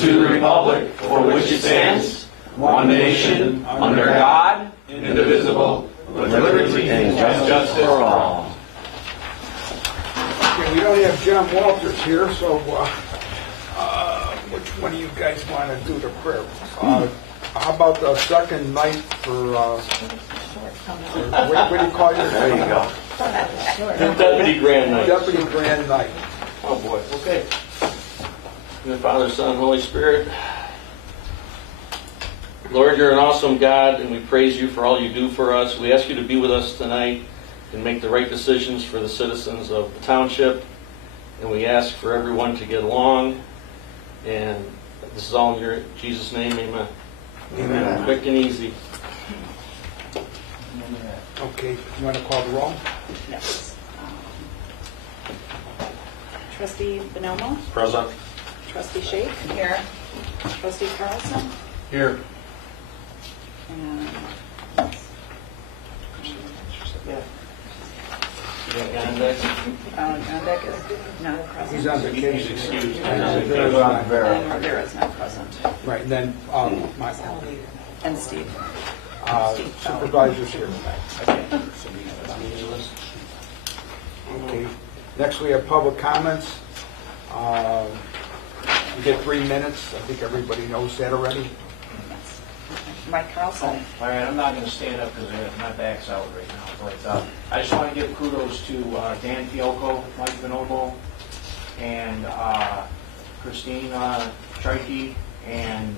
to the republic for which it stands, one nation, under God, indivisible, with liberty and justice for all. Okay, we don't have John Walters here, so which one of you guys want to do the prayer? How about the second night for what do you call yours? There you go. Deputy Grand Knight. Deputy Grand Knight. Oh boy, okay. In the Father, Son, Holy Spirit. Lord, you're an awesome God, and we praise you for all you do for us. We ask you to be with us tonight and make the right decisions for the citizens of the township. And we ask for everyone to get along. And this is all in your Jesus' name, amen. Amen. Quick and easy. Okay, you want to call the roll? Yes. Trustee Bonomo? Present. Trustee Shake? Here. Trustee Carlson? Here. And John Beck is not present. He's on vacation. Excused. And Rivera's not present. Right, and then Michael. And Steve. Supervisor's here. Okay. Next we have public comments. You get 3 minutes. I think everybody knows that already. Yes. Mike Carlson. All right, I'm not going to stand up because my back's out right now. But I just want to give kudos to Dan Fiocco, Mike Vinovo, and Christine Trikey, and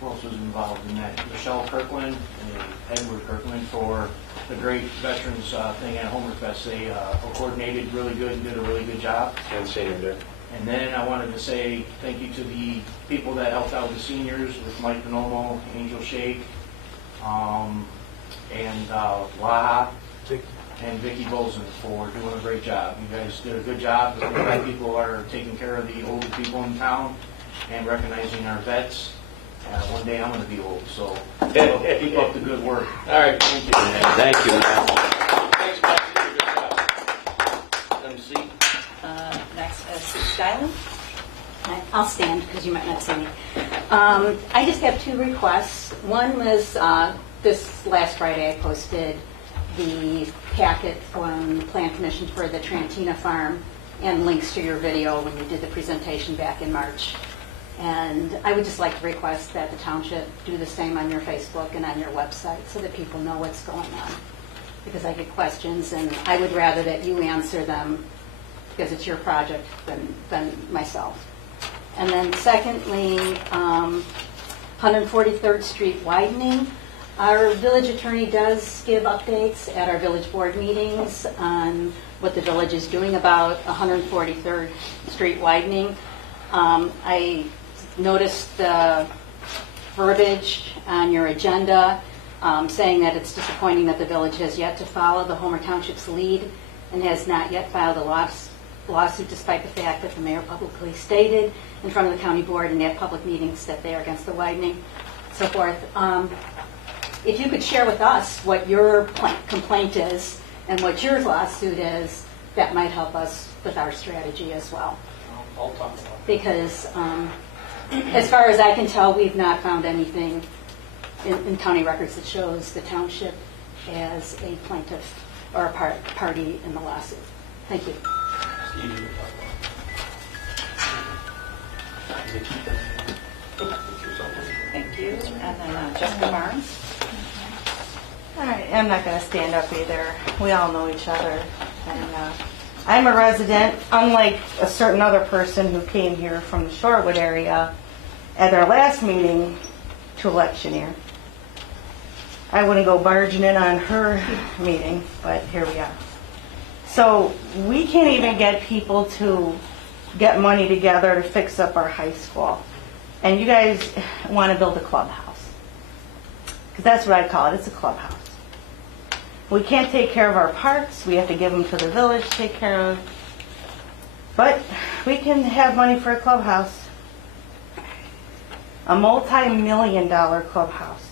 who else was involved in that? Michelle Kirkland and Edward Kirkland for the great veterans thing at Homerfest. They coordinated really good and did a really good job. And senior did. And then I wanted to say thank you to the people that helped out the seniors with Mike Bonomo, Angel Shake, and Laha, and Vicki Bolson for doing a great job. You guys did a good job. The right people are taking care of the older people in town and recognizing our vets. One day I'm going to be old, so keep up the good work. All right, thank you. Thank you, man. Thanks, Mike. You did a good job. MC. Next is Skyland. I'll stand because you might not see me. I just have 2 requests. One was this last Friday I posted the packet from the Plan Commission for the Trantina Farm and links to your video when you did the presentation back in March. And I would just like to request that the township do the same on your Facebook and on your website so that people know what's going on. Because I get questions and I would rather that you answer them because it's your project than myself. And then secondly, 143rd Street widening. Our village attorney does give updates at our village board meetings on what the village is doing about 143rd Street widening. I noticed the verbiage on your agenda saying that it's disappointing that the village has yet to follow the Homer Township's lead and has not yet filed a lawsuit despite the fact that the mayor publicly stated in front of the county board and at public meetings that they are against the widening, so forth. If you could share with us what your complaint is and what your lawsuit is, that might help us with our strategy as well. I'll talk about it. Because as far as I can tell, we've not found anything in county records that shows the township as a plaintiff or a party in the lawsuit. Thank you. Thank you. And then Jessica Barnes. All right, I'm not going to stand up either. We all know each other. And I'm a resident, unlike a certain other person who came here from the Shorewood area at our last meeting to electioneer. I wouldn't go barging in on her meeting, but here we are. So we can't even get people to get money together to fix up our high school. And you guys want to build a clubhouse. Because that's what I call it. It's a clubhouse. We can't take care of our parks. We have to give them to the village to take care of. But we can have money for a clubhouse. A multi-million-dollar clubhouse.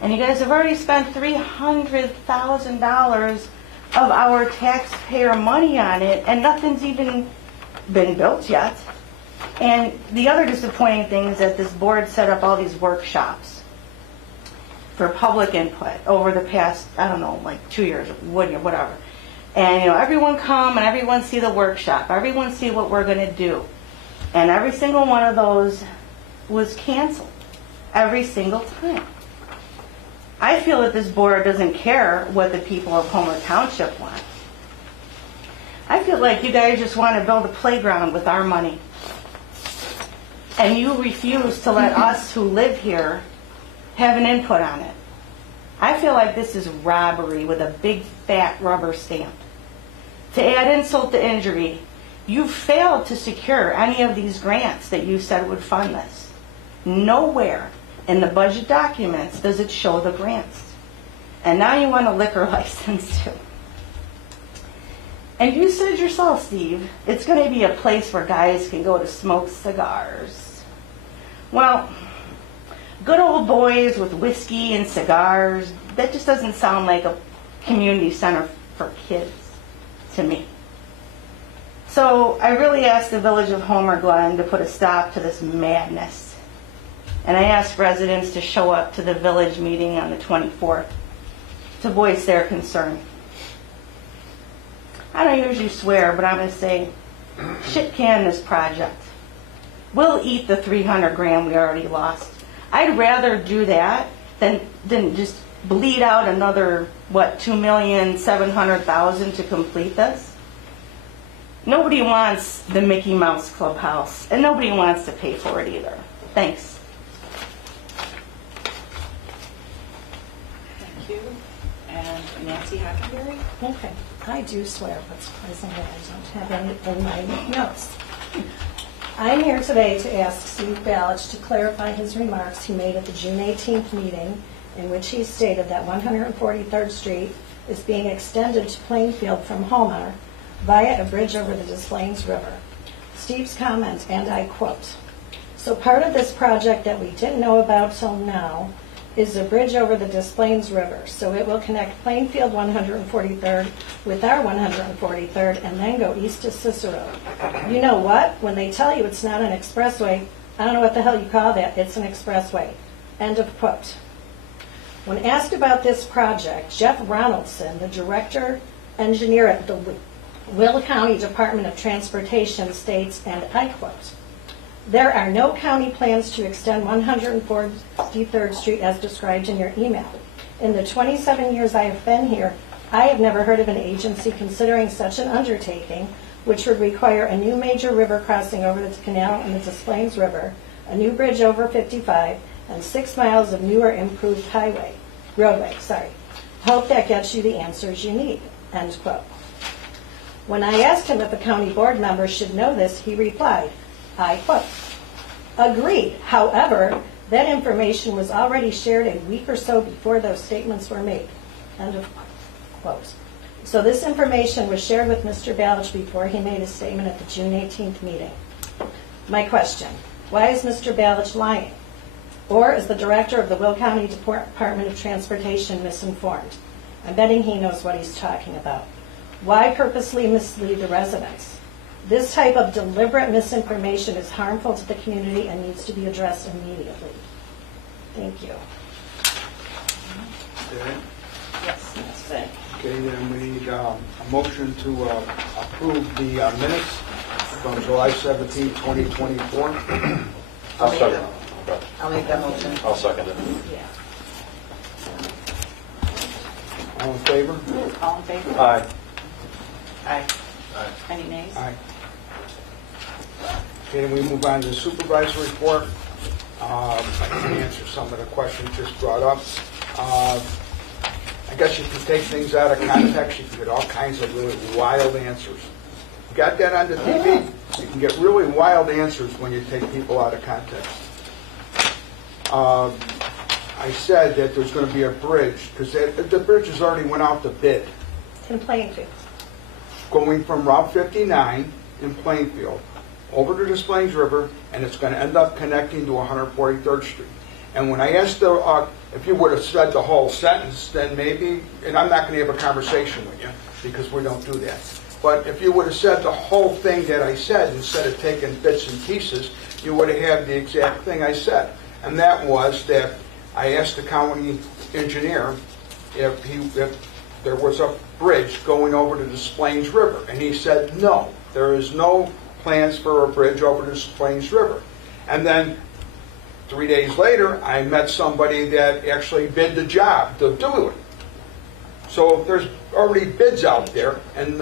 And you guys have already spent $300,000 of our taxpayer money on it, and nothing's even been built yet. And the other disappointing thing is that this board set up all these workshops for public input over the past, I don't know, like 2 years, 1 year, whatever. And, you know, everyone come and everyone see the workshop. Everyone see what we're going to do. And every single one of those was canceled. Every single time. I feel that this board doesn't care what the people of Homer Township want. I feel like you guys just want to build a playground with our money. And you refuse to let us who live here have an input on it. I feel like this is robbery with a big fat rubber stamp. To add insult to injury, you failed to secure any of these grants that you said would fund this. Nowhere in the budget documents does it show the grants. And now you want a liquor license too. And you said yourself, Steve, it's going to be a place where guys can go to smoke cigars. Well, good old boys with whiskey and cigars, that just doesn't sound like a community center for kids to me. So I really asked the Village of Homer Glen to put a stop to this madness. And I asked residents to show up to the village meeting on the 24th to voice their concern. I don't usually swear, but I'm going to say, shit can this project. We'll eat the $300,000 we already lost. I'd rather do that than just bleed out another, $2,700,000 to complete this. Nobody wants the Mickey Mouse Clubhouse, and nobody wants to pay for it either. Thanks. Thank you. And Nancy Hockenberry? Okay, I do swear, but surprisingly I don't have any in my notes. I'm here today to ask Steve Ballich to clarify his remarks he made at the June 18th meeting in which he stated that 143rd Street is being extended to Plainfield from Homer via a bridge over the Des Plaines River. Steve's comment, and I quote, "So part of this project that we didn't know about till now is a bridge over the Des Plaines River, so it will connect Plainfield 143rd with our 143rd and then go east to Cicero. You know what? When they tell you it's not an expressway, I don't know what the hell you call that. It's an expressway." End of quote. When asked about this project, Jeff Ronaldson, the director engineer at the Will County Department of Transportation, states, and I quote, "There are no county plans to extend 143rd Street as described in your email. In the 27 years I have been here, I have never heard of an agency considering such an undertaking, which would require a new major river crossing over the canal and the Des Plaines River, a new bridge over 55, and 6 miles of newer improved roadway. Hope that gets you the answers you need." End quote. When I asked him if the county board members should know this, he replied, I quote, "Agreed. However, that information was already shared a week or so before those statements were made." End of quote. So this information was shared with Mr. Ballich before he made his statement at the June 18th meeting. My question, why is Mr. Ballich lying? Or is the director of the Will County Department of Transportation misinformed? I'm betting he knows what he's talking about. Why purposely mislead the residents? This type of deliberate misinformation is harmful to the community and needs to be addressed immediately. Thank you. Yes, that's it. Okay, then we need a motion to approve the minutes from July 17, 2024. I'll second. I'll make that motion. I'll second it. Yeah. All in favor? All in favor? Aye. Aye. Any nays? Aye. Okay, then we move on to the supervisor report. I can answer some of the questions just brought up. I guess you can take things out of context. You can get all kinds of really wild answers. You got that on the TV? You can get really wild answers when you take people out of context. I said that there's going to be a bridge, because the bridge has already went out to bid, In Plainfield. going from Route 59 in Plainfield over to Des Plaines River, and it's going to end up connecting to 143rd Street. And when I asked if you would have said the whole sentence, then maybe, and I'm not going to have a conversation with you, because we don't do that. But if you would have said the whole thing that I said instead of taking bits and pieces, you would have had the exact thing I said. And that was that I asked the county engineer if there was a bridge going over to the Des Plaines River. And he said, no, there is no plans for a bridge over the Des Plaines River. And then 3 days later, I met somebody that actually bid the job to do it. So there's already bids out there. And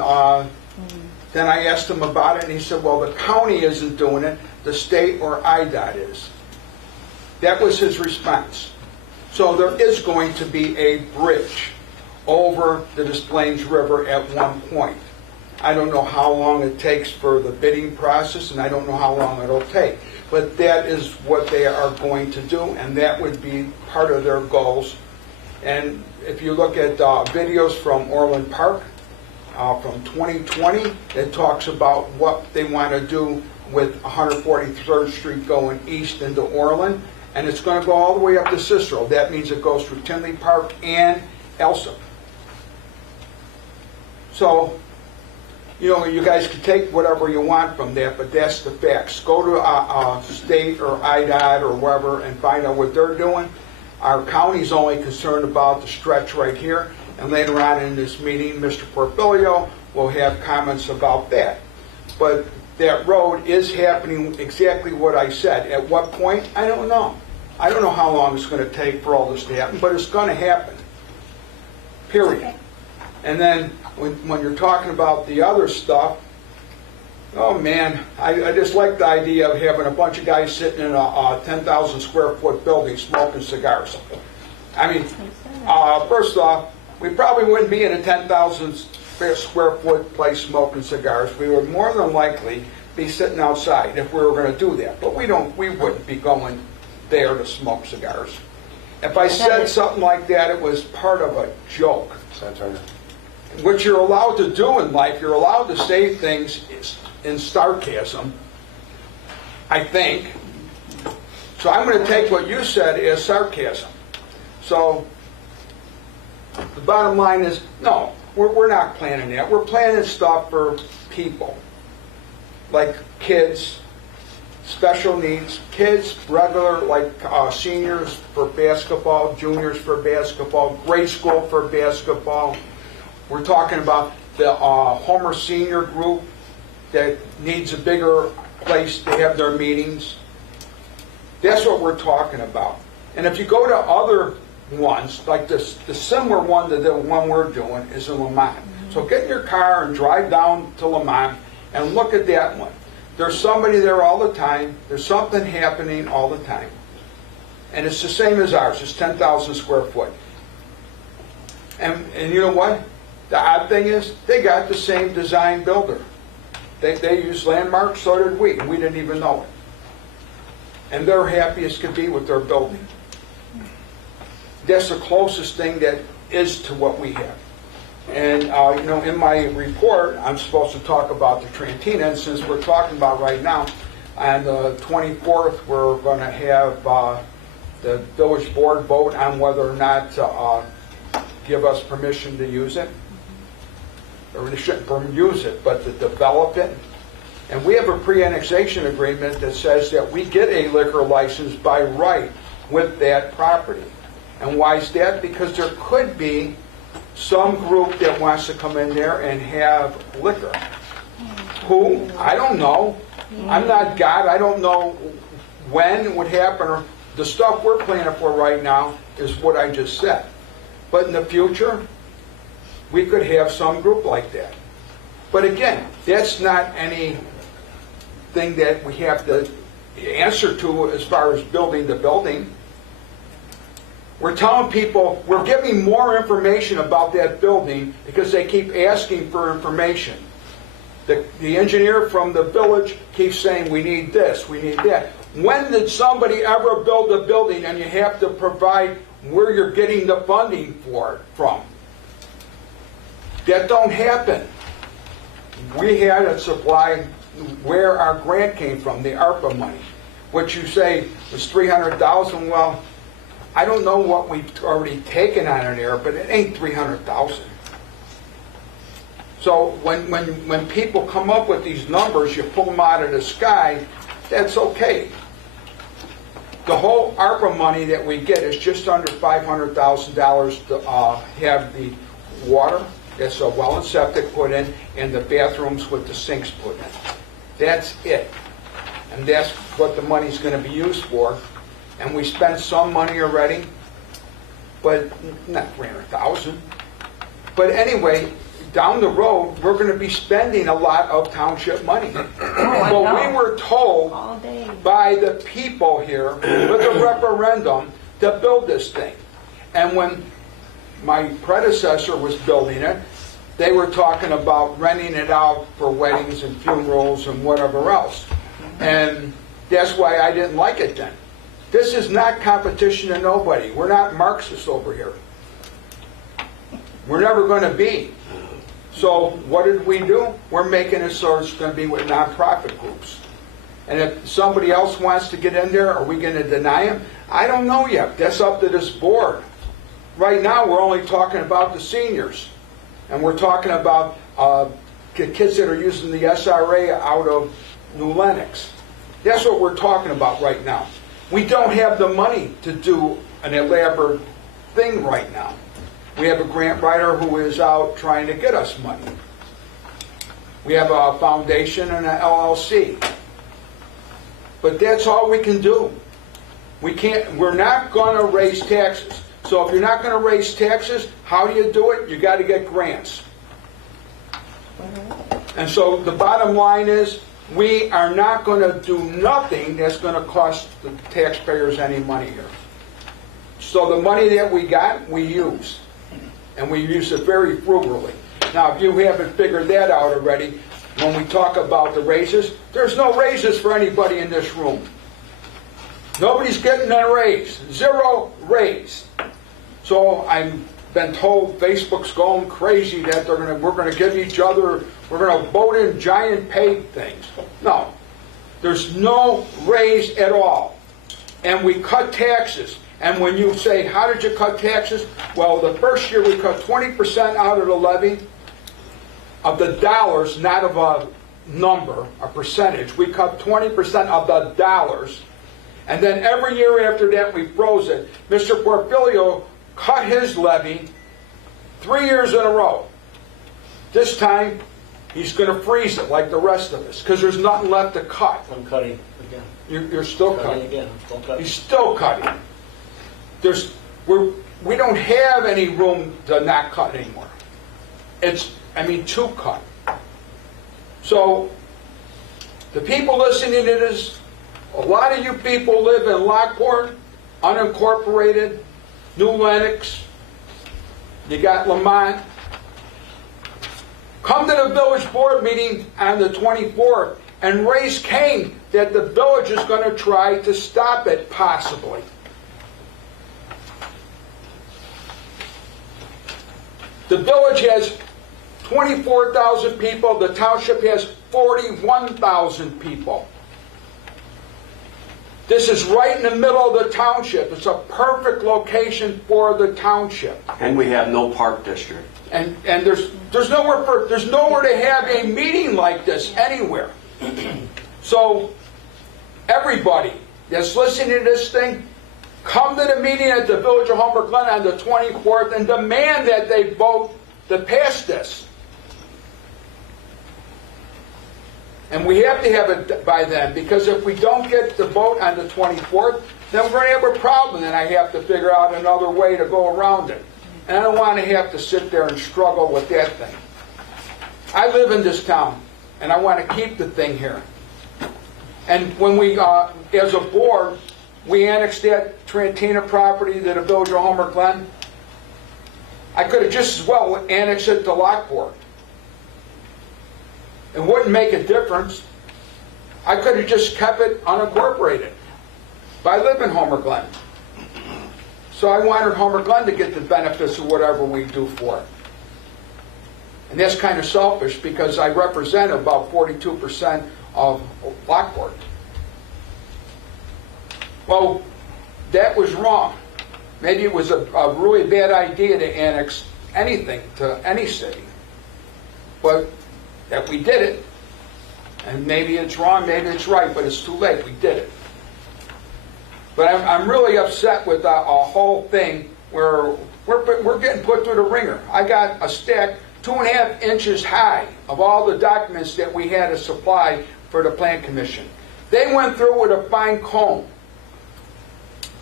then I asked him about it, and he said, well, the county isn't doing it, the state or IDOT is. That was his response. So there is going to be a bridge over the Des Plaines River at one point. I don't know how long it takes for the bidding process, and I don't know how long it'll take. But that is what they are going to do, and that would be part of their goals. And if you look at videos from Orland Park from 2020, it talks about what they want to do with 143rd Street going east into Orland, and it's going to go all the way up to Cicero. That means it goes through Tinley Park and Elsa. So, you know, you guys can take whatever you want from that, but that's the facts. Go to state or IDOT or wherever and find out what they're doing. Our county's only concerned about the stretch right here, and later on in this meeting, Mr. Porfilio will have comments about that. But that road is happening exactly what I said. At what point? I don't know. I don't know how long it's going to take for all this to happen, but it's going to happen. Period. And then when you're talking about the other stuff, oh man, I just like the idea of having a bunch of guys sitting in a 10,000 square foot building smoking cigars. I mean, first off, we probably wouldn't be in a 10,000 square foot place smoking cigars. We would more than likely be sitting outside if we were going to do that. But we wouldn't be going there to smoke cigars. If I said something like that, it was part of a joke. What you're allowed to do in life, you're allowed to say things in sarcasm, I think. So I'm going to take what you said as sarcasm. So the bottom line is, no, we're not planning that. We're planning stuff for people, like kids, special needs, kids, regular, like seniors for basketball, juniors for basketball, grade school for basketball. We're talking about the Homer Senior group that needs a bigger place to have their meetings. That's what we're talking about. And if you go to other ones, like the similar one to the one we're doing is in Lamont. So get in your car and drive down to Lamont and look at that one. There's somebody there all the time. There's something happening all the time. And it's the same as ours. It's 10,000 square foot. And you know what? The odd thing is, they got the same design builder. They use Landmark, so did we, and we didn't even know it. And they're happy as could be with their building. That's the closest thing that is to what we have. And, you know, in my report, I'm supposed to talk about the Trantina, and since we're talking about right now, on the 24th, we're going to have the village board vote on whether or not to give us permission to use it. Or they shouldn't use it, but to develop it. And we have a pre-annexation agreement that says that we get a liquor license by right with that property. And why is that? Because there could be some group that wants to come in there and have liquor. Who? I don't know. I'm not God. I don't know when it would happen. Or the stuff we're planning for right now is what I just said. But in the future, we could have some group like that. But again, that's not anything that we have to answer to as far as building the building. We're telling people, we're giving more information about that building because they keep asking for information. The engineer from the village keeps saying, we need this, we need that. When did somebody ever build a building and you have to provide where you're getting the funding for it from? That don't happen. We had to supply where our grant came from, the ARPA money, which you say was $300,000. Well, I don't know what we've already taken on an air, but it ain't $300,000. So when people come up with these numbers, you pull them out of the sky, that's okay. The whole ARPA money that we get is just under $500,000 to have the water, that's a well and septic put in, and the bathrooms with the sinks put in. That's it. And that's what the money's going to be used for. And we spent some money already, but not $300,000. But anyway, down the road, we're going to be spending a lot of township money. But we were told All day. by the people here with a referendum to build this thing. And when my predecessor was building it, they were talking about renting it out for weddings and funerals and whatever else. And that's why I didn't like it then. This is not competition to nobody. We're not Marxists over here. We're never going to be. So what did we do? We're making it so it's going to be with nonprofit groups. And if somebody else wants to get in there, are we going to deny them? I don't know yet. That's up to this board. Right now, we're only talking about the seniors. And we're talking about kids that are using the SRA out of New Lenox. That's what we're talking about right now. We don't have the money to do an elaborate thing right now. We have a grant writer who is out trying to get us money. We have a foundation and an LLC. But that's all we can do. We're not going to raise taxes. So if you're not going to raise taxes, how do you do it? You got to get grants. And so the bottom line is, we are not going to do nothing that's going to cost the taxpayers any money here. So the money that we got, we use. And we use it very frugally. Now, if you haven't figured that out already, when we talk about the raises, there's no raises for anybody in this room. Nobody's getting a raise. Zero raise. So I've been told Facebook's going crazy that we're going to give each other, we're going to vote in giant pay things. No. There's no raise at all. And we cut taxes. And when you say, how did you cut taxes? Well, the first year we cut 20% out of the levy, of the dollars, not of a number, a percentage. We cut 20% of the dollars. And then every year after that, we froze it. Mr. Porfilio cut his levy 3 years in a row. This time, he's going to freeze it like the rest of us, because there's nothing left to cut. I'm cutting again. You're still Cutting cutting. again. I'm still cutting. He's still cutting. We don't have any room to not cut anymore. To cut. So, the people listening to this, a lot of you people live in Lockport, unincorporated, New Lenox, you got Lamont. Come to the village board meeting on the 24th and raise Cain that the village is going to try to stop it, possibly. The village has 24,000 people. The township has 41,000 people. This is right in the middle of the township. It's a perfect location for the township. And we have no park district. And there's nowhere to have a meeting like this anywhere. So everybody that's listening to this thing, come to the meeting at the Village of Homer Glen on the 24th and demand that they vote to pass this. And we have to have it by then, because if we don't get the vote on the 24th, then we're going to have a problem, and I have to figure out another way to go around it. And I don't want to have to sit there and struggle with that thing. I live in this town, and I want to keep the thing here. And when we, as a board, we annexed that Trantina property to the Village of Homer Glen, I could have just as well annexed it to Lockport. It wouldn't make a difference. I could have just kept it unincorporated. But I live in Homer Glen. So I wanted Homer Glen to get the benefits of whatever we do for it. And that's kind of selfish, because I represent about 42% of Lockport. Well, that was wrong. Maybe it was a really bad idea to annex anything to any city. but that we did it, and maybe it's wrong, maybe it's right, but it's too late, we did it. But I'm really upset with a whole thing where we're getting put through the ringer. I got a stack 2.5 inches high of all the documents that we had to supply for the Plan Commission. They went through with a fine comb.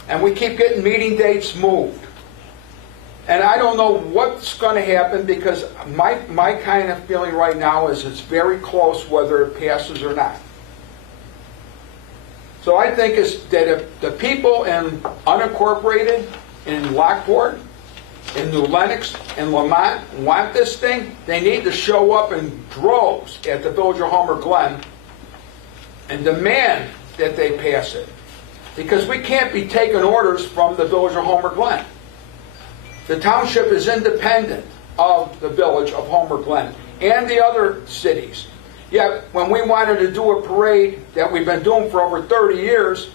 And we keep getting meeting dates moved. And I don't know what's going to happen, because my kind of feeling right now is it's very close whether it passes or not. So I think it's that if the people in unincorporated, in Lockport, in New Lenox, in Lamont want this thing, they need to show up in droves at the Village of Homer Glen and demand that they pass it. Because we can't be taking orders from the Village of Homer Glen. The township is independent of the Village of Homer Glen and the other cities. Yet, when we wanted to do a parade that we've been doing for over 30 years,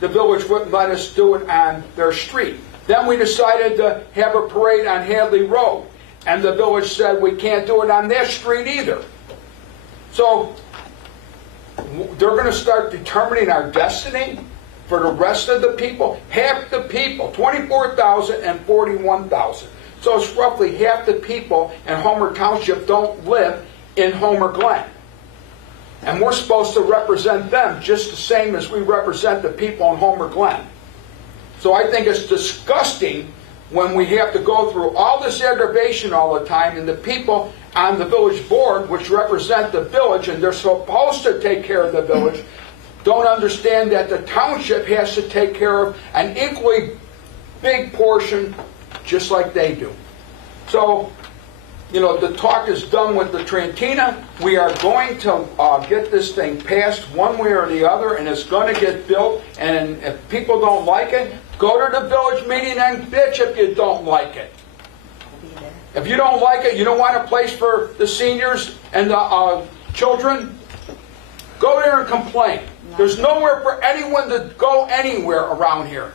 the village wouldn't let us do it on their street. Then we decided to have a parade on Hadley Road, and the village said we can't do it on their street either. So, they're going to start determining our destiny for the rest of the people. Half the people, 24,000 and 41,000. So it's roughly half the people in Homer Township don't live in Homer Glen. And we're supposed to represent them just the same as we represent the people in Homer Glen. So I think it's disgusting when we have to go through all this aggravation all the time, and the people on the village board, which represent the village, and they're supposed to take care of the village, don't understand that the township has to take care of an equally big portion just like they do. So, you know, the talk is done with the Trantina. We are going to get this thing passed one way or the other, and it's going to get built. And if people don't like it, go to the village meeting and bitch if you don't like it. If you don't like it, you don't want a place for the seniors and the children, go there and complain. There's nowhere for anyone to go anywhere around here.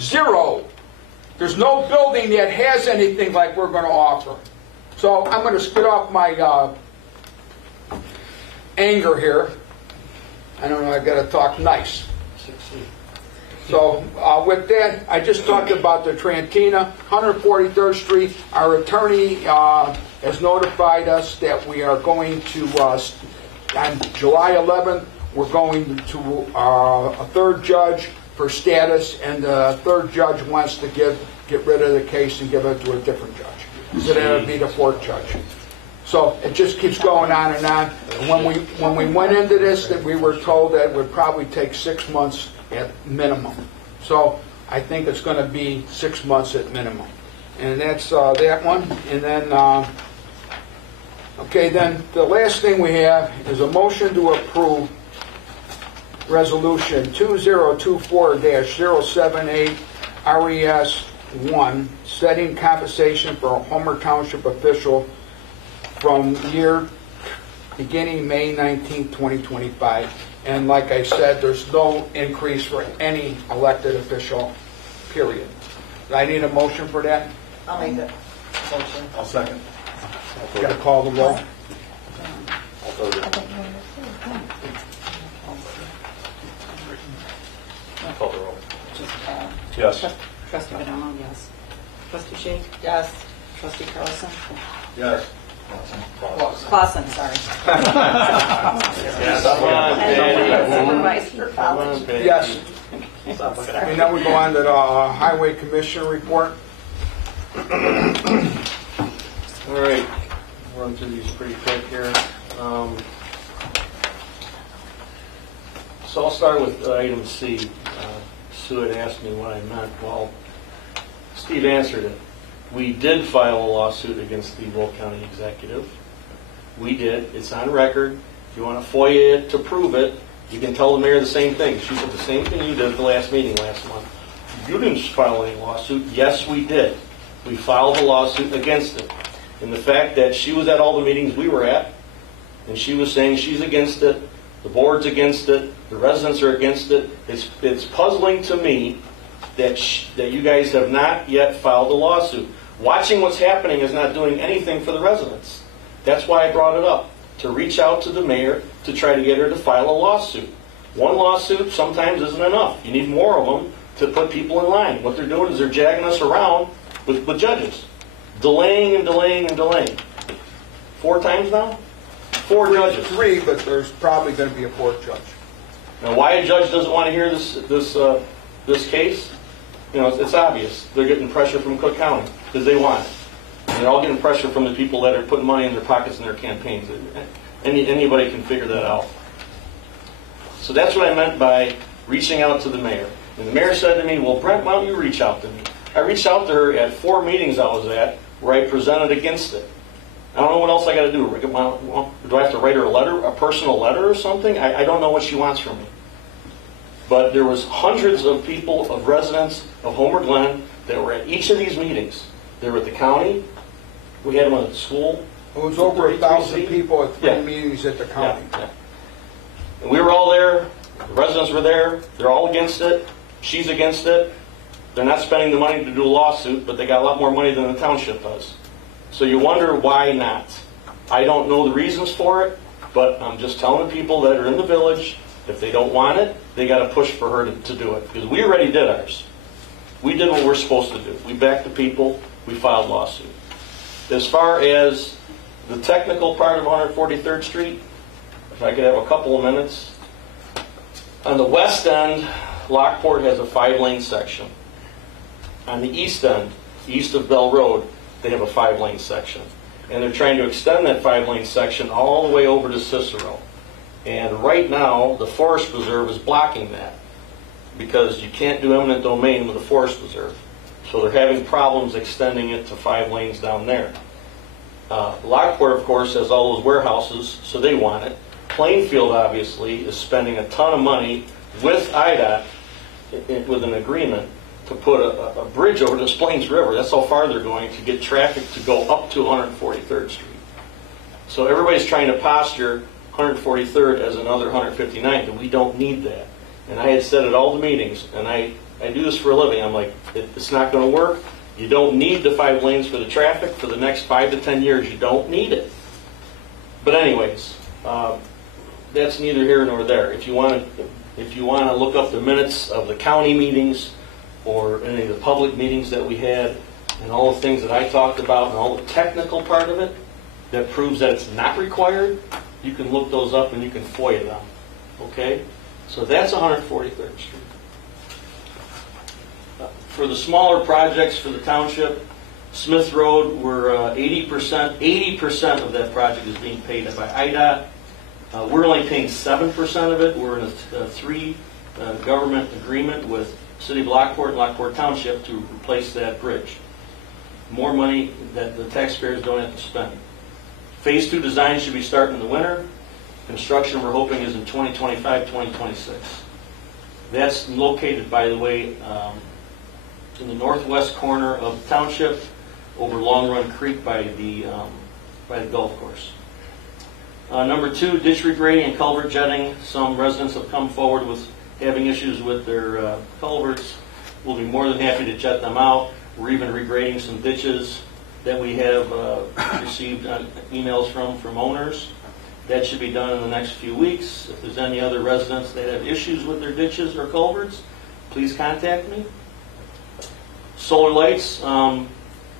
Zero. There's no building that has anything like we're going to offer. So I'm going to spit off my anger here. I don't know, I've got to talk nice. So with that, I just talked about the Trantina, 143rd Street. Our attorney has notified us that we are going to, on July 11th, we're going to a third judge for status, and the third judge wants to get rid of the case and give it to a different judge. So that would be the fourth judge. So it just keeps going on and on. And when we went into this, that we were told that it would probably take 6 months at minimum. So I think it's going to be 6 months at minimum. And that's that one. And then, okay, then the last thing we have is a motion to approve Resolution 2024-078 RES 1, setting compensation for a Homer Township official from year beginning May 19, 2025. And like I said, there's no increase for any elected official, period. I need a motion for that. I'll make the motion. I'll second. Got to call the roll. Call the roll. Yes. Trustee Bonomo, yes. Trustee Shea? Yes. Trustee Carlson? Yes. Clausen, sorry. Supervisor Collins? Yes. And then we go on to the Highway Commissioner report. All right, run through these pretty quick here. So I'll start with item C. Sue had asked me what I meant. Well, Steve answered it. We did file a lawsuit against the Will County executive. We did. It's on record. If you want to FOIA it to prove it, you can tell the mayor the same thing. She said the same thing you did at the last meeting last month. You didn't file any lawsuit. Yes, we did. We filed a lawsuit against it. And the fact that she was at all the meetings we were at, and she was saying she's against it, the board's against it, the residents are against it, it's puzzling to me that you guys have not yet filed a lawsuit. Watching what's happening is not doing anything for the residents. That's why I brought it up, to reach out to the mayor to try to get her to file a lawsuit. One lawsuit sometimes isn't enough. You need more of them to put people in line. What they're doing is they're jagging us around with judges. Delaying and delaying and delaying. 4 times now? 4 judges. 3, but there's probably going to be a 4th judge. Now, why a judge doesn't want to hear this case? You know, it's obvious. They're getting pressure from Cook County because they want it. And they're all getting pressure from the people that are putting money in their pockets in their campaigns. Anybody can figure that out. So that's what I meant by reaching out to the mayor. And the mayor said to me, well, Brent, why don't you reach out to me? I reached out to her at 4 meetings I was at where I presented against it. I don't know what else I got to do. Do I have to write her a letter, a personal letter or something? I don't know what she wants from me. But there was hundreds of people, of residents of Homer Glen that were at each of these meetings. They were at the county. We had one at the school. It was over 1,000 seat. people at 3 Yeah. meetings at the county. Yeah. And we were all there. The residents were there. They're all against it. She's against it. They're not spending the money to do a lawsuit, but they got a lot more money than the township does. So you wonder why not. I don't know the reasons for it, but I'm just telling the people that are in the village, if they don't want it, they got to push for her to do it. Because we already did ours. We did what we're supposed to do. We backed the people. We filed lawsuit. As far as the technical part of 143rd Street, if I could have a couple of minutes. On the west end, Lockport has a 5-lane section. On the east end, east of Bell Road, they have a 5-lane section. And they're trying to extend that 5-lane section all the way over to Cicero. And right now, the Forest Preserve is blocking that because you can't do eminent domain with a Forest Preserve. So they're having problems extending it to 5 lanes down there. Lockport, of course, has all those warehouses, so they want it. Plainfield, obviously, is spending a ton of money with IDOT, with an agreement, to put a bridge over the Plains River. That's how far they're going to get traffic to go up to 143rd Street. So everybody's trying to posture 143rd as another 159th, and we don't need that. And I had said at all the meetings, and I do this for a living, I'm like, it's not going to work. You don't need the 5 lanes for the traffic for the next 5 to 10 years. You don't need it. But anyways, that's neither here nor there. If you want to look up the minutes of the county meetings or any of the public meetings that we had and all the things that I talked about and all the technical part of it that proves that it's not required, you can look those up and you can FOIA them. Okay? So that's 143rd Street. For the smaller projects for the township, Smith Road, we're 80% of that project is being paid by IDOT. We're only paying 7% of it. We're in a 3 government agreement with City of Lockport and Lockport Township to replace that bridge. More money that the taxpayers don't have to spend. Phase 2 design should be starting in the winter. Construction, we're hoping, is in 2025, 2026. That's located, by the way, in the northwest corner of the township, over Long Run Creek by the golf course. Number 2, ditch regrading and culvert jetting. Some residents have come forward with having issues with their culverts. We'll be more than happy to jet them out. We're even regrading some ditches that we have received emails from owners. That should be done in the next few weeks. If there's any other residents that have issues with their ditches or culverts, please contact me. Solar lights. Our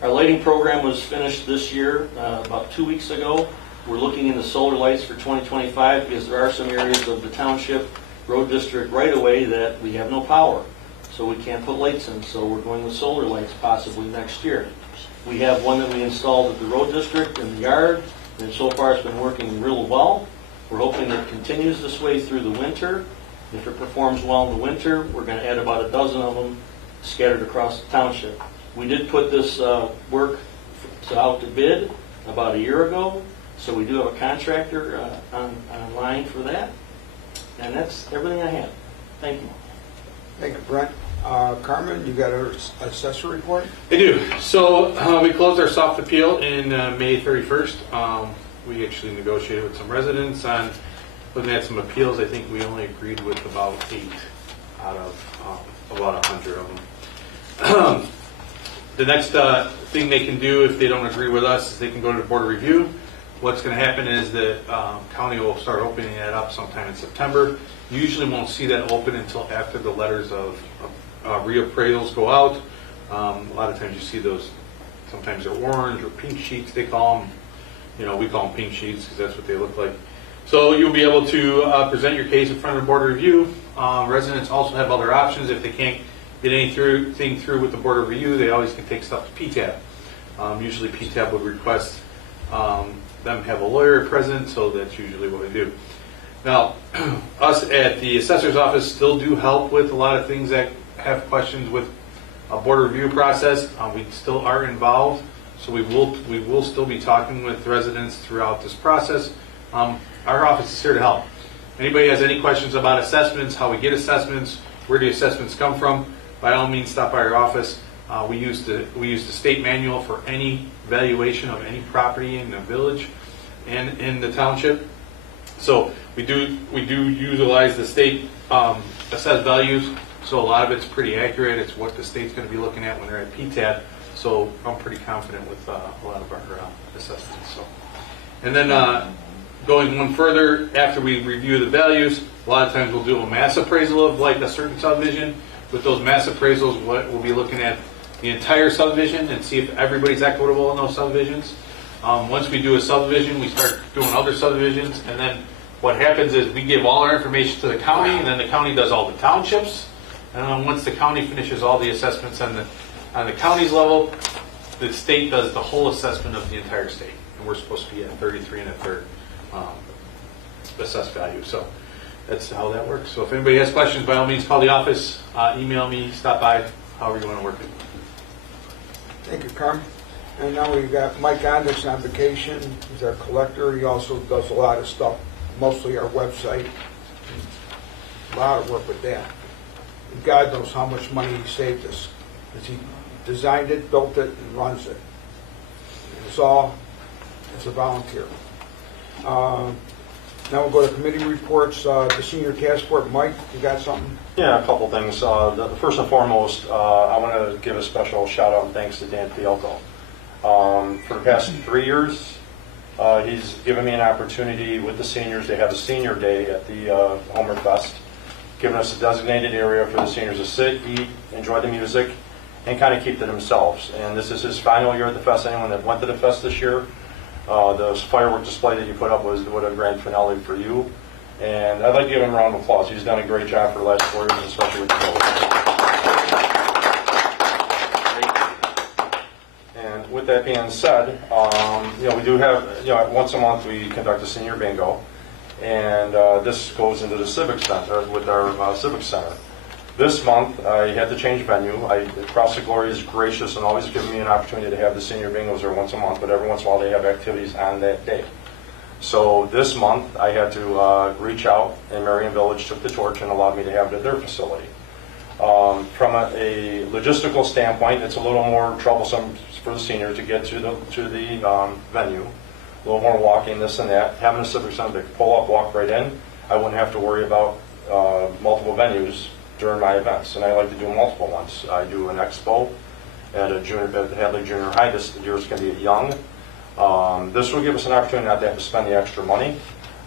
lighting program was finished this year, about 2 weeks ago. We're looking into solar lights for 2025 because there are some areas of the township road district right away that we have no power. So we can't put lights in. So we're going with solar lights possibly next year. We have one that we installed at the road district in the yard, and so far it's been working real well. We're hoping it continues this way through the winter. If it performs well in the winter, we're going to add about a dozen of them scattered across the township. We did put this work out to bid about a year ago, so we do have a contractor online for that. And that's everything I have. Thank you. Thank you, Brent. Carmen, you got an assessor report? I do. So we closed our soft appeal in May 31st. We actually negotiated with some residents on looking at some appeals. I think we only agreed with about 8 out of about 100 of them. The next thing they can do if they don't agree with us is they can go to the Board of Review. What's going to happen is the county will start opening that up sometime in September. You usually won't see that open until after the letters of reappraisals go out. A lot of times you see those, sometimes they're orange or pink sheets, they call them. You know, we call them pink sheets because that's what they look like. So you'll be able to present your case in front of the Board of Review. Residents also have other options. If they can't get anything through with the Board of Review, they always can take stuff to PTAB. Usually PTAB would request them have a lawyer present, so that's usually what we do. Now, us at the assessor's office still do help with a lot of things that have questions with a board review process. We still are involved, so we will still be talking with residents throughout this process. Our office is here to help. Anybody has any questions about assessments, how we get assessments, where do assessments come from, by all means stop by our office. We use the state manual for any valuation of any property in the village and in the township. So we do utilize the state assessed values. So a lot of it's pretty accurate. It's what the state's going to be looking at when they're at PTAB. So I'm pretty confident with a lot of our assessments. So, and then going one further, after we review the values, a lot of times we'll do a mass appraisal of like a certain subdivision. With those mass appraisals, we'll be looking at the entire subdivision and see if everybody's equitable in those subdivisions. Once we do a subdivision, we start doing other subdivisions, and then what happens is we give all our information to the county, and then the county does all the townships. And then once the county finishes all the assessments on the county's level, the state does the whole assessment of the entire state, and we're supposed to be at 33 1/3 assessed value. So that's how that works. So if anybody has questions, by all means, call the office, email me, stop by, however you want to work it. Thank you, Carmen. And now we've got Mike Anderson on vacation. He's our collector. He also does a lot of stuff, mostly our website. A lot of work with that. And God knows how much money he saved us, because he designed it, built it, and runs it. And it's all as a volunteer. Now we'll go to committee reports. The senior task force. Mike, you got something? Yeah, a couple things. First and foremost, I want to give a special shout out and thanks to Dan Fielko. For the past 3 years, he's given me an opportunity with the seniors to have a senior day at the Homer Fest, giving us a designated area for the seniors to sit, eat, enjoy the music, and kind of keep to themselves. And this is his final year at the fest. Anyone that went to the fest this year, the firework display that you put up was what a grand finale for you. And I'd like to give him a round of applause. He's done a great job for the last 4 years, especially with the village. And with that being said, we do have, once a month we conduct a senior bingo, and this goes into the Civic Center with our Civic Center. This month I had to change venue. Cross the Glory is gracious and always giving me an opportunity to have the senior bingos there once a month, but every once in a while they have activities on that day. So this month I had to reach out, and Marion Village took the torch and allowed me to have it at their facility. From a logistical standpoint, it's a little more troublesome for the seniors to get to the venue. A little more walking, this and that. Having a Civic Center, they could pull up, walk right in. I wouldn't have to worry about multiple venues during my events, and I like to do multiple ones. I do an expo at Hadley Junior High. This year is going to be at Young. This will give us an opportunity not to have to spend the extra money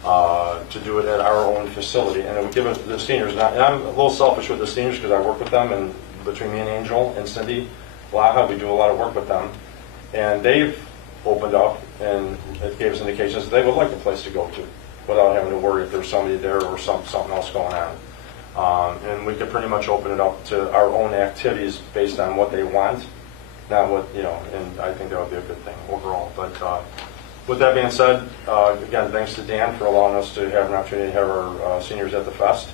to do it at our own facility, and it would give us the seniors. And I'm a little selfish with the seniors because I work with them, and between me and Angel and Cindy Laha, we do a lot of work with them, and they've opened up, and it gave us indications that they would like a place to go to without having to worry if there's somebody there or something else going on. And we could pretty much open it up to our own activities based on what they want, not what, and I think that would be a good thing overall. But with that being said, again, thanks to Dan for allowing us to have an opportunity to have our seniors at the fest.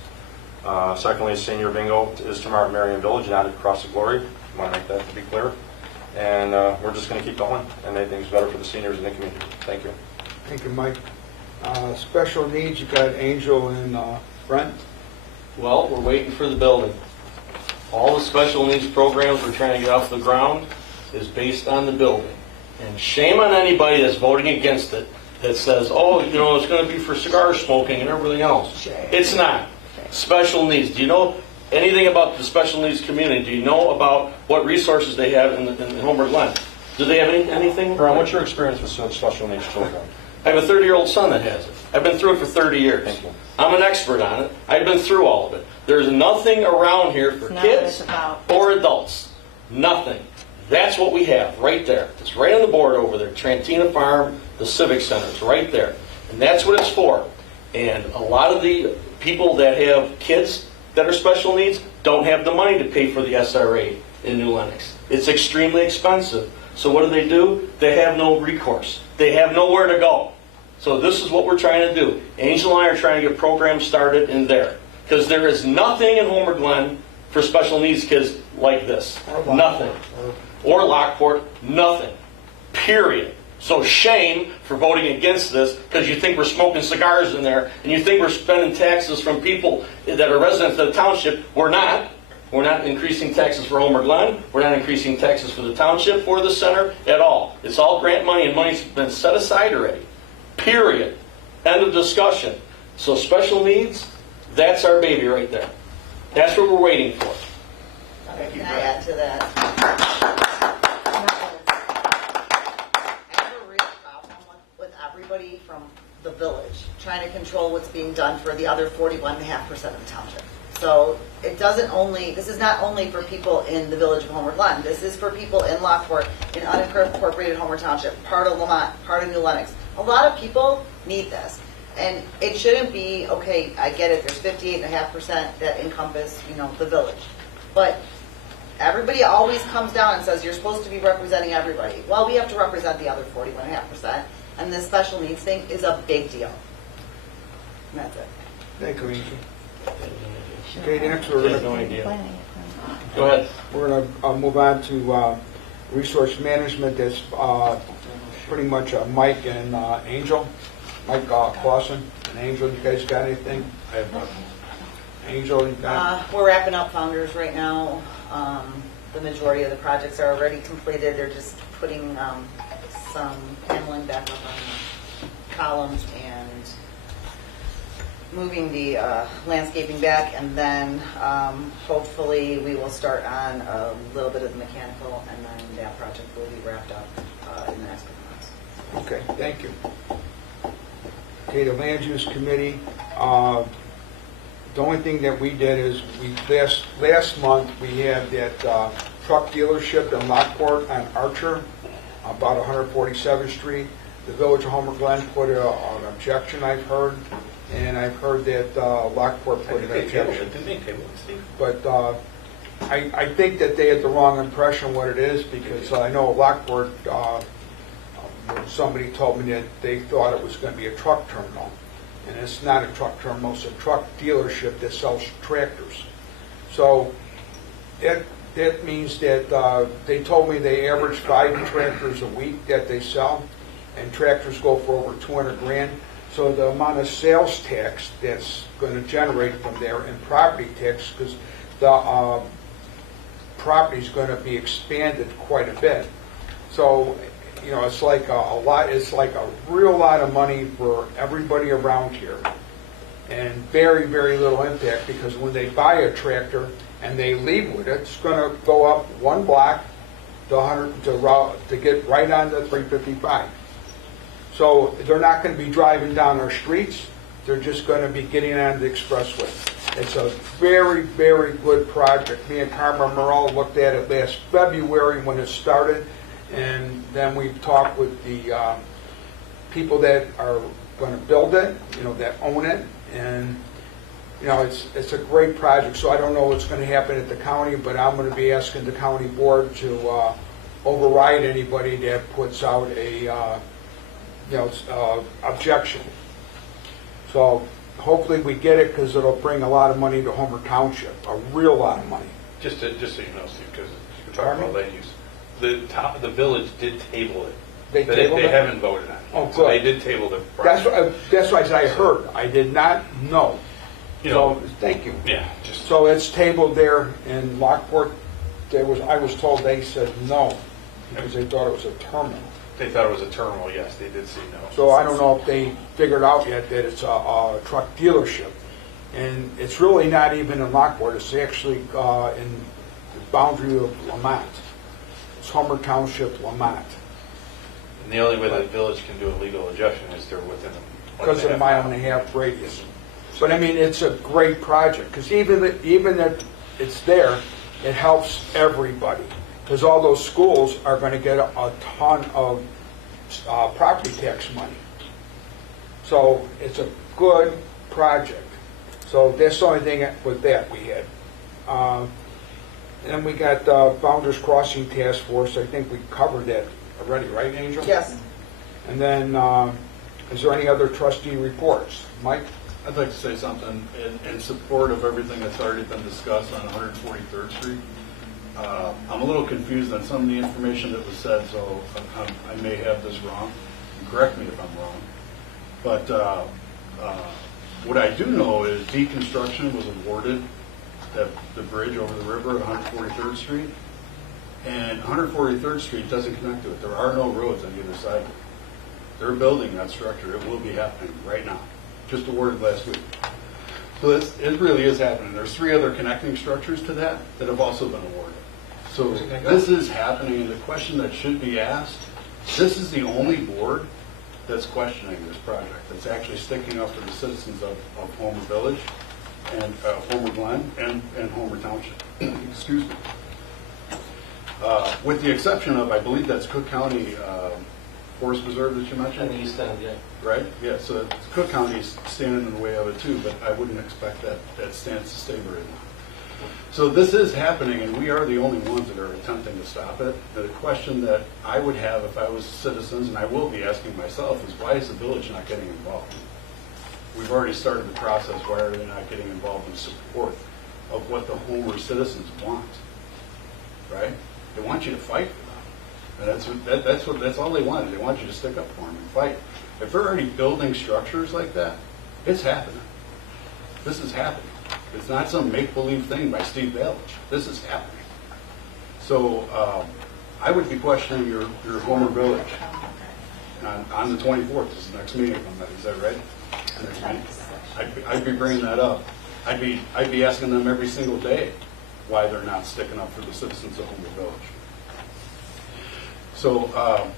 Secondly, senior bingo is tomorrow at Marion Village, not at Cross the Glory. I want to make that to be clear. And we're just going to keep going and make things better for the seniors in the community. Thank you. Thank you, Mike. Special needs, you got Angel and Brent. Well, we're waiting for the building. All the special needs programs we're trying to get off the ground is based on the building. And shame on anybody that's voting against it that says, oh, it's going to be for cigar smoking and everything else. It's not. Special needs. Do you know anything about the special needs community? Do you know about what resources they have in Homer Glen? Do they have anything? Ron, what's your experience with special needs children? I have a 30-year-old son that has it. I've been through it for 30 years. Thank you. I'm an expert on it. I've been through all of it. There's nothing around here for It's not what kids it's about. or adults. Nothing. That's what we have right there. It's right on the board over there. Trantina Farm, the Civic Center. It's right there. And that's what it's for. And a lot of the people that have kids that are special needs don't have the money to pay for the SRA in New Lenox. It's extremely expensive. So what do? They have no recourse. They have nowhere to go. So this is what we're trying to do. Angel and I are trying to get programs started in there. Because there is nothing in Homer Glen for special needs kids like this. Nothing. Or Lockport. Nothing. Period. So shame for voting against this because you think we're smoking cigars in there and you think we're spending taxes from people that are residents of the township. We're not. We're not increasing taxes for Homer Glen. We're not increasing taxes for the township or the center at all. It's all grant money and money's been set aside already. Period. End of discussion. So special needs, that's our baby right there. That's what we're waiting for. Can I add to that? I have a real problem with everybody from the village trying to control what's being done for the other 41.5% of the township. So this is not only for people in the village of Homer Glen. This is for people in Lockport, in unincorporated Homer Township, part of Lamont, part of New Lenox. A lot of people need this. And it shouldn't be, okay, I get it, there's 58.5% that encompass, the village. But everybody always comes down and says, you're supposed to be representing everybody. Well, we have to represent the other 41.5%. And this special needs thing is a big deal. And that's it. Thank you, Angel. Okay, next we're No going idea. Go ahead. to move on to resource management. That's pretty much Mike and Angel. Mike Clausen and Angel, you guys got anything? I have nothing. Angel, you got? We're wrapping up Founders right now. The majority of the projects are already completed. They're just putting some paneling back up on the columns and moving the landscaping back, and then hopefully we will start on a little bit of the mechanical, and then that project will be wrapped up in the next couple months. Okay, thank you. Okay, the land use committee. The only thing that we did is last month we had that truck dealership in Lockport on Archer, about 147th Street. The village of Homer Glen put an objection, I've heard, and I've heard that Lockport put an objection. But I think that they had the wrong impression what it is, because I know Lockport, somebody told me that they thought it was going to be a truck terminal. And it's not a truck terminal, it's a truck dealership that sells tractors. So that means that they told me they average 5 tractors a week that they sell, and tractors go for over 200 grand. So the amount of sales tax that's going to generate from there, and property tax, because the property is going to be expanded quite a bit. So, it's like a lot. It's like a real lot of money for everybody around here, and very, very little impact, because when they buy a tractor and they leave with it, it's going to go up 1 block to get right on the 355. So they're not going to be driving down our streets. They're just going to be getting on the expressway. It's a very, very good project. Me and Carmen Morrell looked at it last February when it started, and then we talked with the people that are going to build it, that own it, and it's a great project. So I don't know what's going to happen at the county, but I'm going to be asking the county board to override anybody that puts out a objection. So hopefully we get it, because it'll bring a lot of money to Homer Township, a real lot of money. Just so you know, Steve, because we're talking about land use. The village did table it. They haven't voted on it. Oh, good. So they did table the project. That's what I heard. I did not know. So thank you. Yeah. So it's tabled there in Lockport. I was told they said no, because they thought it was a terminal. They thought it was a terminal, yes, they did say no. So I don't know if they figured out yet that it's a truck dealership. And it's really not even in Lockport. It's actually in the boundary of Lamont. It's Homer Township, Lamont. And the only way the village can do a legal objection is they're within because of a mile and a half radius. But I mean, it's a great project, because even if it's there, it helps everybody, because all those schools are going to get a ton of property tax money. So it's a good project. So that's the only thing with that we had. And then we got Founders Crossing Task Force. I think we covered that already, right, Angel? Yes. And then, is there any other trustee reports? Mike? I'd like to say something in support of everything that's already been discussed on 143rd Street. I'm a little confused on some of the information that was said, so I may have this wrong. Correct me if I'm wrong. But what I do know is deconstruction was awarded the bridge over the river at 143rd Street. And 143rd Street doesn't connect to it. There are no roads on either side of it. They're building that structure. It will be happening right now. Just awarded last week. So it really is happening. There's 3 other connecting structures to that have also been awarded. So this is happening, and the question that should be asked, this is the only board that's questioning this project, that's actually sticking up for the citizens of Homer Village and Homer Glen and Homer Township. Excuse me. With the exception of, I believe that's Cook County Forest Preserve that you mentioned? And the East End, yeah. Right? Yeah, so Cook County's standing in the way of it too, but I wouldn't expect that stance to stay very long. So this is happening, and we are the only ones that are attempting to stop it. The question that I would have if I was citizens, and I will be asking myself, is why is the village not getting involved? We've already started the process. Why are they not getting involved in support of what the Homer citizens want? Right? They want you to fight for them. And that's all they want. They want you to stick up for them and fight. If they're already building structures like that, it's happening. This is happening. It's not some make-believe thing by Steve Balich. This is happening. So I would be questioning your Homer Village on the 24th. This is the next meeting. Is that right? Next meeting. I'd be bringing that up. I'd be asking them every single day why they're not sticking up for the citizens of Homer Village. So,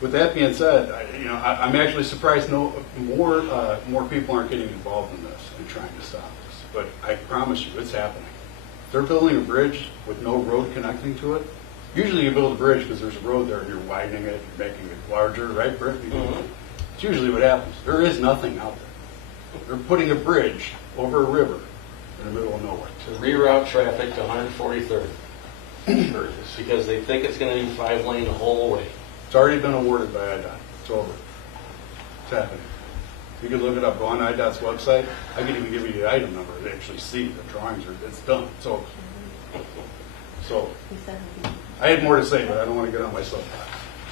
with that being said, I'm actually surprised more people aren't getting involved in this and trying to stop this. But I promise you, it's happening. They're building a bridge with no road connecting to it. Usually, you build a bridge because there's a road there and you're widening it, you're making it larger, right, Britt? It's usually what happens. There is nothing out there. They're putting a bridge over a river in the middle of nowhere. To reroute traffic to 143rd. Because they think it's going to be 5-lane the whole way. It's already been awarded by IDOT. It's over. It's happening. You can look it up. Go on IDOT's website. I can even give you the item number to actually see the drawings. It's done. It's over. So, I had more to say, but I don't want to get on my soapbox.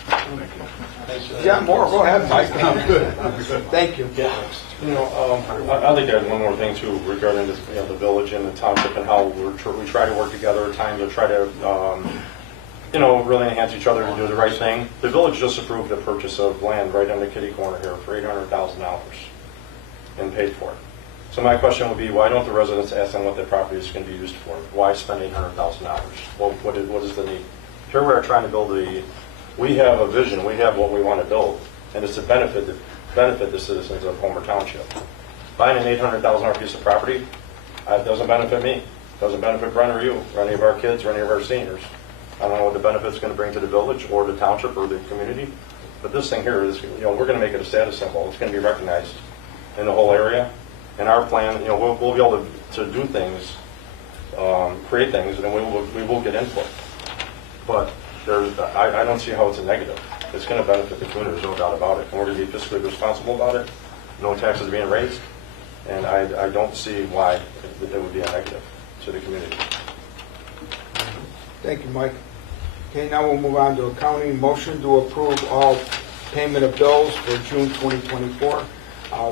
Thank you. Yeah, more. Go ahead, Mike. I'm good. I'm good. Thank you. I'd like to add one more thing too regarding this, the village and the township and how we try to work together at times to try to, really enhance each other and do the right thing. The village just approved the purchase of land right on the kitty corner here for $800,000 and paid for it. So my question would be, why don't the residents ask them what their property is going to be used for? Why spend $800,000? What is the need? Here we are trying to build we have a vision, we have what we want to build, and it's to benefit the citizens of Homer Township. Buying an $800,000 piece of property, it doesn't benefit me, doesn't benefit Brent or you, or any of our kids, or any of our seniors. I don't know what the benefit's going to bring to the village, or the township, or the community, but this thing here is, we're going to make it a status symbol. It's going to be recognized in the whole area. And our plan, we'll be able to do things, create things, and then we will get input. But I don't see how it's a negative. It's going to benefit the community, there's no doubt about it. And we're going to be fiscally responsible about it. No taxes being raised. And I don't see why it would be a negative to the community. Thank you, Mike. Okay, now we'll move on to accounting. Motion to approve all payment of bills for June 2024.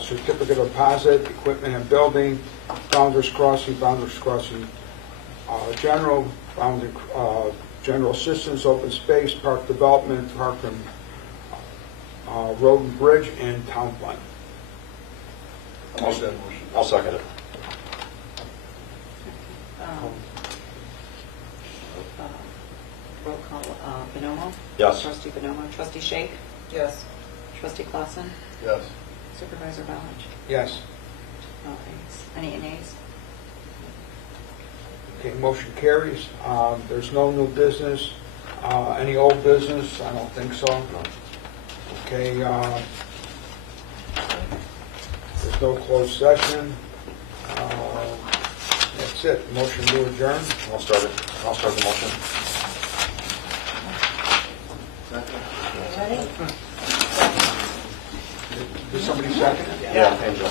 Certificate of deposit, equipment and building, Founders Crossing General, General Assistance, Open Space, Park Development, Park and Road and Bridge, and Town Fund. I'll second it. Roll call, Bonomo? Yes. Trustee Bonomo. Trustee Shake? Yes. Trustee Clausen? Yes. Supervisor Balch? Yes. No nays. Any nays? Okay, motion carries. There's no new business. Any old business? I don't think so. Okay, there's no closed session. That's it. Motion to adjourn. I'll start the motion. Ready? Did somebody second it? Yeah, Angel.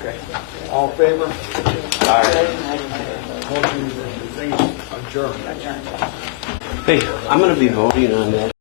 Okay. All in favor? Aye. Motion, things adjourned. Adjourned. Hey, I'm going to be voting on that.